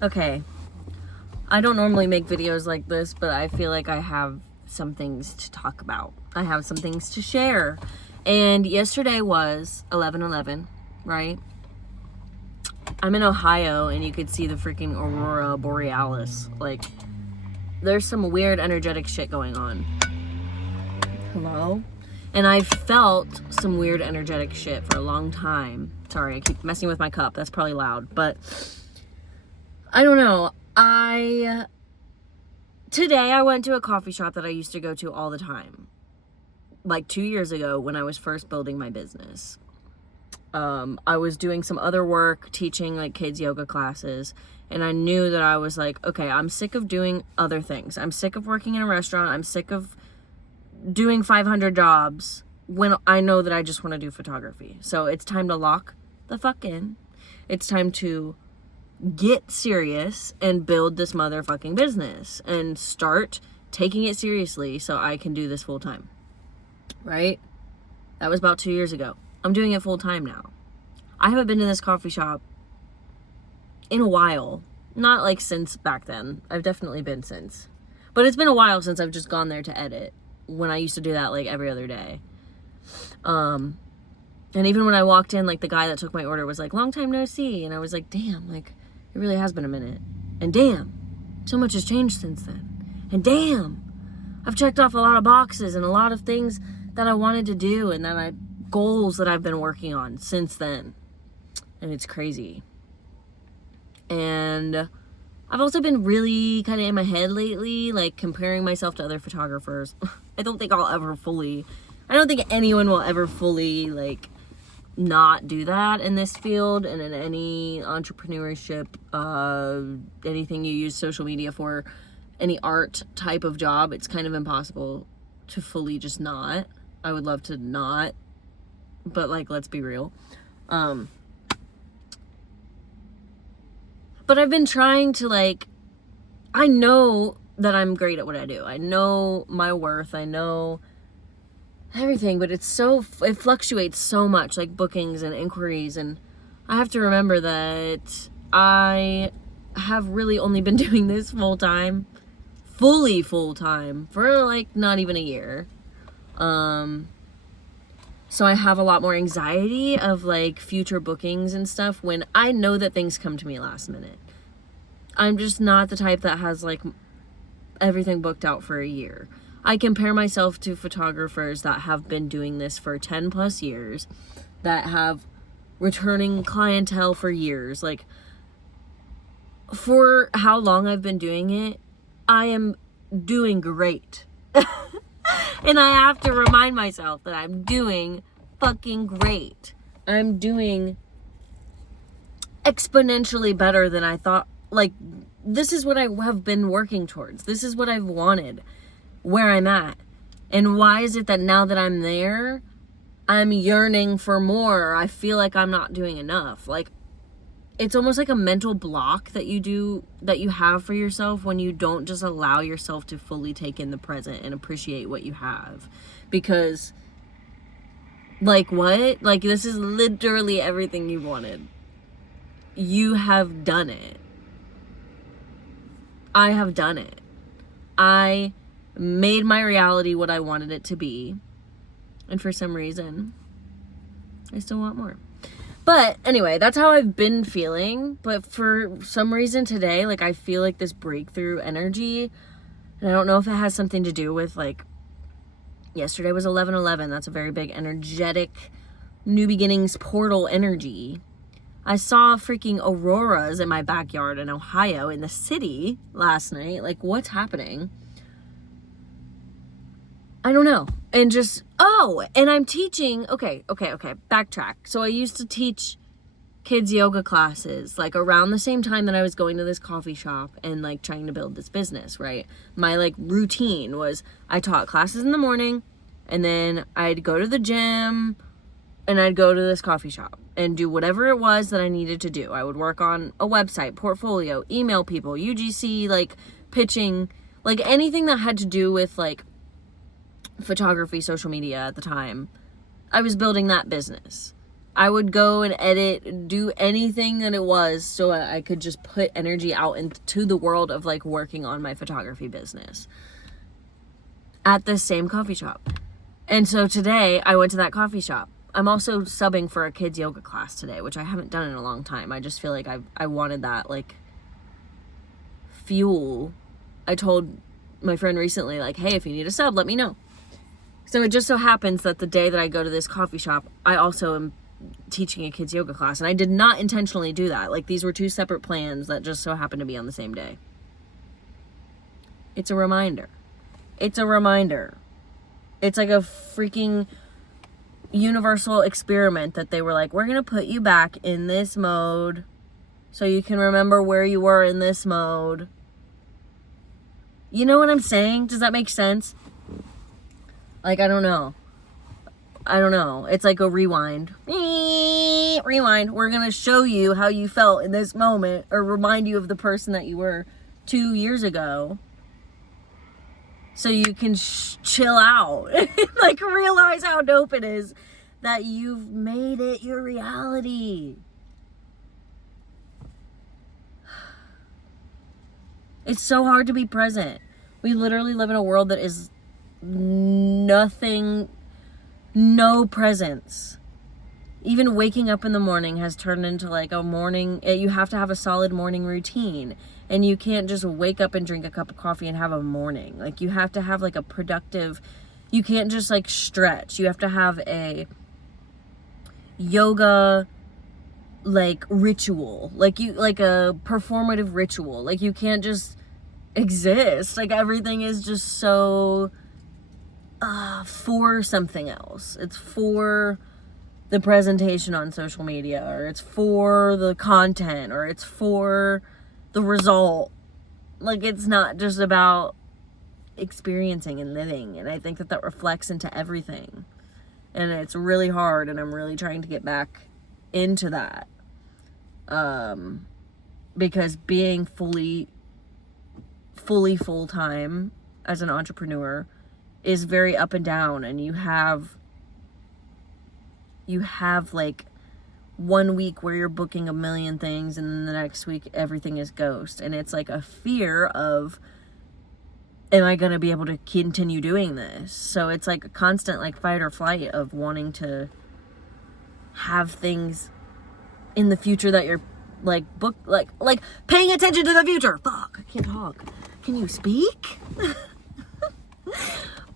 Okay, I don't normally make videos like this, but I feel like I have some things to talk about. I have some things to share. And yesterday was 11/11, right? I'm in Ohio and you could see the freaking aurora borealis. Like, there's some weird energetic shit going on. Hello? And I felt some weird energetic shit for a long time. Sorry, I keep messing with my cup. That's probably loud, but I don't know. Today I went to a coffee shop that I used to go to all the time. Like 2 years ago when I was first building my business. I was doing some other work, teaching like kids yoga classes, and I knew that I was like, okay, I'm sick of doing other things. I'm sick of working in a restaurant. I'm sick of doing 500 jobs when I know that I just want to do photography. So it's time to lock the fuck in. It's time to get serious and build this motherfucking business and start taking it seriously so I can do this full time. Right? That was about 2 years ago. I'm doing it full time now. I haven't been to this coffee shop in a while. Not like since back then. I've definitely been since. But it's been a while since I've just gone there to edit, when I used to do that like every other day. And even when I walked in, like the guy that took my order was like, long time no see. And I was like, damn, like it really has been a minute. And damn, so much has changed since then. And damn, I've checked off a lot of boxes and a lot of things that I wanted to do and goals that I've been working on since then. And it's crazy. And I've also been really kind of in my head lately, like comparing myself to other photographers. I don't think anyone will ever fully like not do that in this field and in any entrepreneurship, anything you use social media for, any art type of job. It's kind of impossible to fully just not. I would love to not, but like, let's be real. But I've been trying to like, I know that I'm great at what I do. I know my worth. I know everything, but it fluctuates so much, like bookings and inquiries. And I have to remember that I have really only been doing this fully full time for like not even a year. So I have a lot more anxiety of like future bookings and stuff when I know that things come to me last minute. I'm just not the type that has like everything booked out for a year. I compare myself to photographers that have been doing this for 10 plus years, that have returning clientele for years. Like, for how long I've been doing it, I am doing great. And I have to remind myself that I'm doing fucking great. I'm doing exponentially better than I thought. Like, this is what I have been working towards. This is what I've wanted, where I'm at. And why is it that now that I'm there, I'm yearning for more? I feel like I'm not doing enough. Like, it's almost like a mental block that you have for yourself when you don't just allow yourself to fully take in the present and appreciate what you have. Because, like, what? Like, this is literally everything you wanted. You have done it. I have done it. I made my reality what I wanted it to be. And for some reason, I still want more. But anyway, that's how I've been feeling. But for some reason today, like, I feel like this breakthrough energy. And I don't know if it has something to do with, like, yesterday was 11/11. That's a very big energetic new beginnings portal energy. I saw freaking auroras in my backyard in Ohio, in the city last night. Like, what's happening? I don't know. And just, and I'm teaching, okay, backtrack. So I used to teach kids yoga classes, like around the same time that I was going to this coffee shop and like trying to build this business, right? My like routine was I taught classes in the morning and then I'd go to the gym and I'd go to this coffee shop and do whatever it was that I needed to do. I would work on a website, portfolio, email people, UGC, like pitching, like anything that had to do with like photography, social media at the time. I was building that business. I would go and edit, do anything that it was so I could just put energy out into the world of like working on my photography business at this same coffee shop. And so today I went to that coffee shop. I'm also subbing for a kids yoga class today, which I haven't done in a long time. I just feel like I wanted that like fuel. I told my friend recently, like, hey, if you need a sub, let me know. So it just so happens that the day that I go to this coffee shop, I also am teaching a kids yoga class. And I did not intentionally do that. Like, these were two separate plans that just so happened to be on the same day. It's a reminder. It's a reminder. It's like a freaking universal experiment that they were like, we're going to put you back in this mode so you can remember where you were in this mode. You know what I'm saying? Does that make sense? Like, I don't know. It's like a rewind. Rewind. We're going to show you how you felt in this moment, or remind you of the person that you were 2 years ago, so you can chill out. Like, realize how dope it is that you've made it your reality. It's so hard to be present. We literally live in a world that is nothing, no presence. Even waking up in the morning has turned into like a morning, you have to have a solid morning routine. And you can't just wake up and drink a cup of coffee and have a morning. Like, you have to have like a productive, you can't just like stretch. You have to have a yoga like ritual, like a performative ritual. Like, you can't just exist. Like, everything is just so for something else. It's for the presentation on social media, or it's for the content, or it's for the result. Like, it's not just about experiencing and living. And I think that reflects into everything, and it's really hard, and I'm really trying to get back into that, because being fully full-time as an entrepreneur is very up and down, and you have like 1 week where you're booking a million things, and then the next week everything is ghost. And it's like a fear of, am I going to be able to continue doing this? So it's like a constant like fight or flight of wanting to have things in the future that you're like like paying attention to the future. Fuck, I can't talk. Can you speak?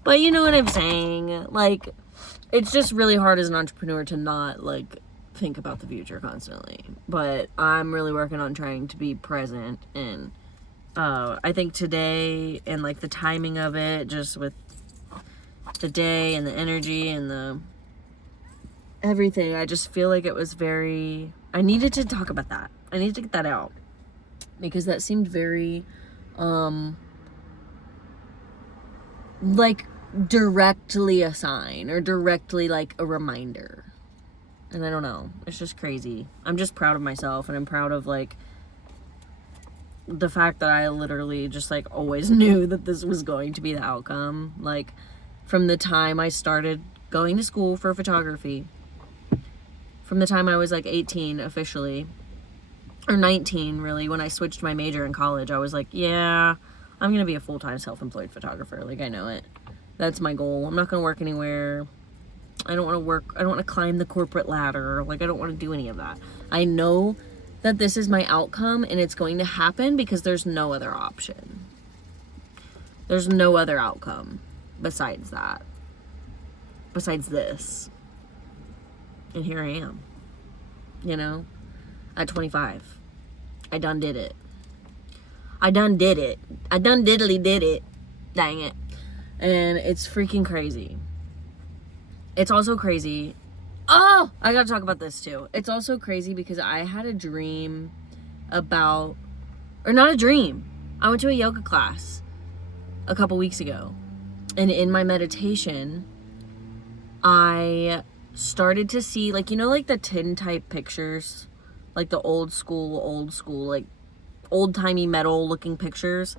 But you know what I'm saying? Like, it's just really hard as an entrepreneur to not like think about the future constantly. But I'm really working on trying to be present, and I think today, and like the timing of it, just with the day and the energy and the everything, I just feel like it was very, I needed to talk about that. I needed to get that out, because that seemed very like directly a sign, or directly like a reminder. And I don't know, it's just crazy. I'm just proud of myself, and I'm proud of like the fact that I literally just like always knew that this was going to be the outcome. Like, from the time I started going to school for photography, from the time I was like 18 officially, or 19 really, when I switched my major in college, I was like, yeah, I'm gonna be a full-time self-employed photographer. Like, I know it. That's my goal. I'm not gonna work anywhere. I don't want to work. I don't want to climb the corporate ladder. Like, I don't want to do any of that. I know that this is my outcome, and it's going to happen because there's no other option. There's no other outcome besides that. Besides this. And here I am. You know? At 25. I done did it. I done did it. I done diddly did it. Dang it. And it's freaking crazy. It's also crazy. Oh, I gotta talk about this too. It's also crazy because I had a dream about, or not a dream. I went to a yoga class a couple weeks ago. And in my meditation, I started to see, like, you know, like the tin type pictures, like the old school, like old-timey metal looking pictures.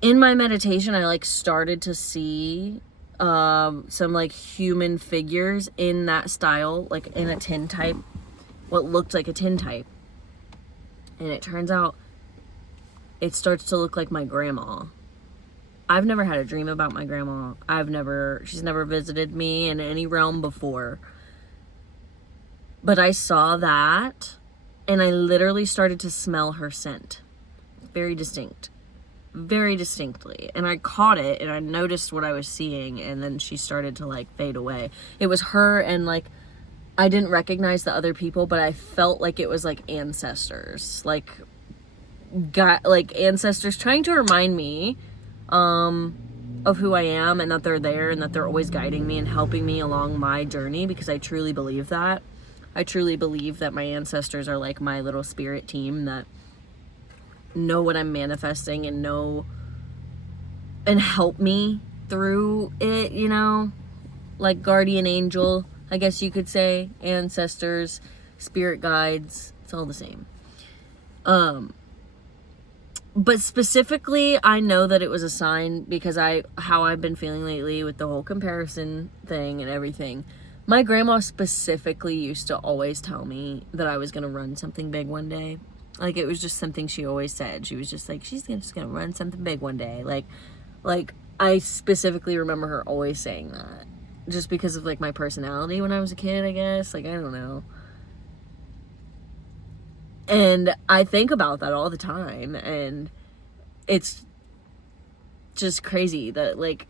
In my meditation, I like started to see some like human figures in that style, like in a tin type, what looked like a tin type. And it turns out it starts to look like my grandma. I've never had a dream about my grandma. She's never visited me in any realm before. But I saw that, and I literally started to smell her scent. Very distinctly. And I caught it, and I noticed what I was seeing, and then she started to like fade away. It was her, and like I didn't recognize the other people, but I felt like it was like ancestors, like ancestors trying to remind me of who I am, and that they're there, and that they're always guiding me and helping me along my journey, because I truly believe that. I truly believe that my ancestors are like my little spirit team that know what I'm manifesting and know and help me through it, you know, like guardian angel, I guess you could say, ancestors, spirit guides, it's all the same. But specifically, I know that it was a sign because how I've been feeling lately with the whole comparison thing and everything. My grandma specifically used to always tell me that I was going to run something big one day. Like, it was just something she always said. She was just like, she's just going to run something big one day. Like, I specifically remember her always saying that. Just because of, like, my personality when I was a kid, I guess. Like, I don't know. And I think about that all the time. And it's just crazy that, like,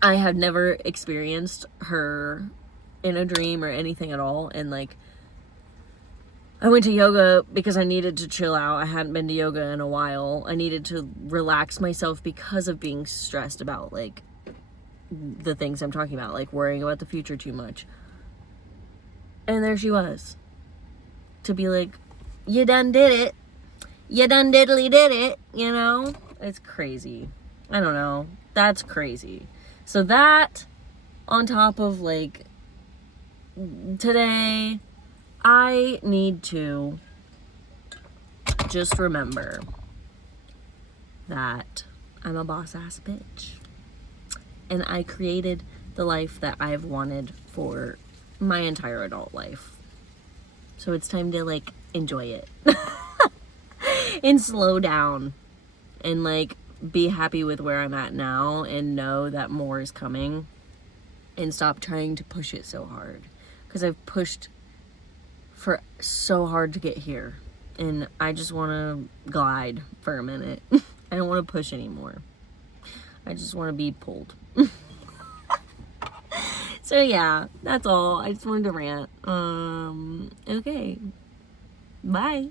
I have never experienced her in a dream or anything at all. And, like, I went to yoga because I needed to chill out. I hadn't been to yoga in a while. I needed to relax myself because of being stressed about, like, the things I'm talking about, like worrying about the future too much. And there she was. To be like, you done did it. You done diddly did it, you know? It's crazy. I don't know. That's crazy. So that, on top of, like, today, I need to just remember that I'm a boss-ass bitch. And I created the life that I've wanted for my entire adult life. So it's time to, like, enjoy it. And slow down. And, like, be happy with where I'm at now and know that more is coming, and stop trying to push it so hard, because I've pushed for so hard to get here, and I just want to glide for a minute. I don't want to push anymore. I just want to be pulled. So yeah, that's all. I just wanted to rant. Okay, bye.